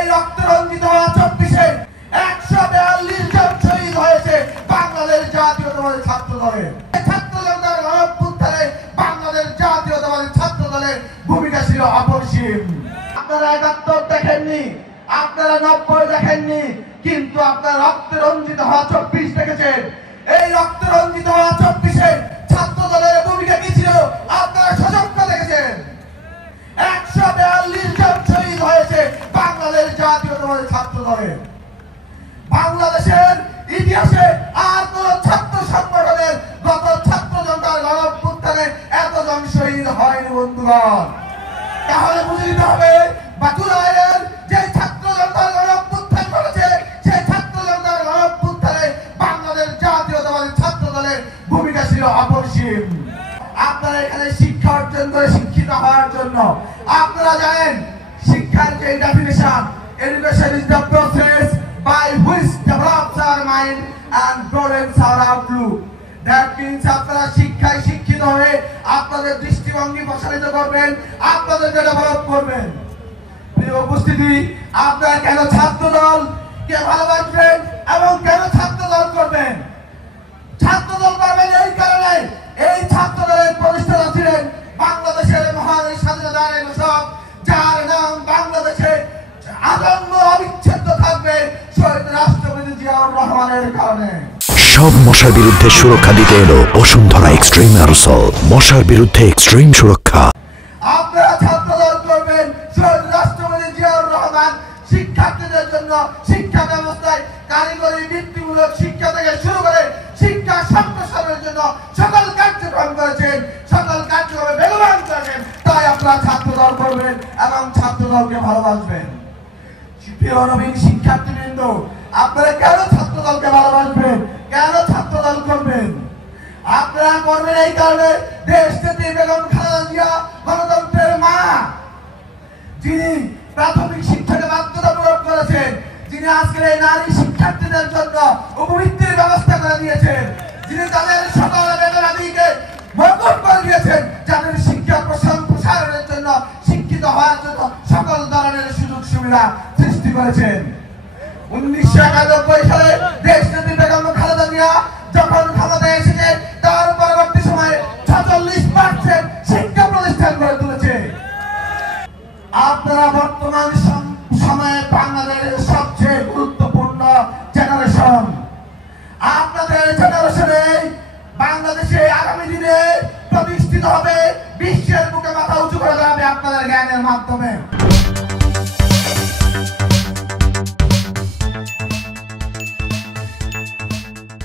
এই রক্তরঞ্জিত 24-এ 142 জন শহীদ হয়েছে বাংলাদেশ জাতীয়তাবাদী ছাত্র দলের। ছাত্র জনতার গণঅভ্যুত্থানে বাংলাদেশ জাতীয়তাবাদী ছাত্র দলের ভূমিকা ছিল অপরিসীম। আপনারা 71 দেখেননি, আপনারা 90 দেখেননি, কিন্তু আপনারা রক্তরঞ্জিত 24 দেখেছেন। এই রক্তরঞ্জিত 24-এ ছাত্র দলের ভূমিকা কি ছিল আপনারা সশক্ত দেখেছেন। 142 জন শহীদ হয়েছে বাংলাদেশ জাতীয়তাবাদী ছাত্র দলের। বাংলাদেশের ইতিহাসে আর কোন ছাত্র সংগঠনের গত ছাত্র জনতার গণঅভ্যুত্থানে এতজন শহীদ হয়নি বন্ধুগণ। তাহলে বুঝে নিতে হবে বাতুরায়ের যে ছাত্র জনতার গণঅভ্যুত্থান করেছে সেই ছাত্র জনতার গণঅভ্যুত্থানে বাংলাদেশ জাতীয়তাবাদী ছাত্র দলের ভূমিকা ছিল অপরিসীম। আপনারা এখানে শিক্ষা অর্জন করে শিক্ষিত হওয়ার জন্য আপনারা জানেন শিক্ষার যে definition, education is the process by which develops our mind and broadens our outlook. That means আপনারা শিক্ষায় শিক্ষিত হয়ে আপনাদের দৃষ্টিভঙ্গি প্রসারিত করবেন, আপনাদেরকে ডেভেলপ করবেন। প্রিয় উপস্থিতি, আপনারা কেন ছাত্র দলকে ভালোবাসবেন এবং কেন ছাত্র দল করবেন? ছাত্র দল করবেন এই কারণে, এই ছাত্র দলের প্রতিষ্ঠাতা ছিলেন বাংলাদেশের মহান স্বাধীনতার ঘোষক, যার নাম বাংলাদেশে আজন্ম অবিচ্ছেদ্য থাকবে শহীদ রাষ্ট্রপতি জিয়াউর রহমানের কারণে। সব মশার বিরুদ্ধে সুরক্ষা দিতে এলো বসুন্ধরা এক্সট্রিম অ্যারোসল, মশার বিরুদ্ধে এক্সট্রিম সুরক্ষা। আপনারা ছাত্র দল করবেন শহীদ রাষ্ট্রপতি জিয়াউর রহমান শিক্ষার্থীদের জন্য শিক্ষা ব্যবস্থায় কারিগরি বৃত্তিমূলক শিক্ষা থেকে শুরু করে শিক্ষা সম্প্রসারণের জন্য সকল কার্যক্রম করেছেন, সকল কার্যক্রমে বেগবান করেছেন। তাই আপনারা ছাত্র দল করবেন এবং ছাত্র দলকে ভালোবাসবেন। প্রিয় নবীন শিক্ষার্থীবৃন্দ, আপনারা কেন ছাত্র দলকে ভালোবাসবেন, কেন ছাত্র দল করবেন? আপনারা করবেন এই কারণে দেশ নেত্রী বেগম খালেদা জিয়া গণতন্ত্রের মা, যিনি প্রাথমিক শিক্ষাকে বাধ্যতামূলক করেছেন, যিনি আজকের এই নারী শিক্ষার্থীদের জন্য উপবৃত্তির ব্যবস্থা করে দিয়েছেন, যিনি তাদের সকল বেতনাদিকে মওকুফ করে দিয়েছেন, যাদের শিক্ষা প্রসারণের জন্য শিক্ষিত হওয়ার জন্য সকল ধরনের সুযোগ সুবিধা সৃষ্টি করেছেন। 1991 সালে দেশ নেত্রী বেগম খালেদা জিয়া যখন ক্ষমতায় এসেছে তার পরবর্তী সময়ে 46% শিক্ষা প্রতিষ্ঠান গড়ে তুলেছে। আপনারা বর্তমান সময়ে বাংলাদেশের সবচেয়ে গুরুত্বপূর্ণ জেনারেশন। আপনাদের জেনারেশনে বাংলাদেশে আগামী দিনে প্রতিষ্ঠিত হবে, বিশ্বের বুকে মাথা উঁচু করে দাঁড়াবে আপনাদের জ্ঞানের মাধ্যমে।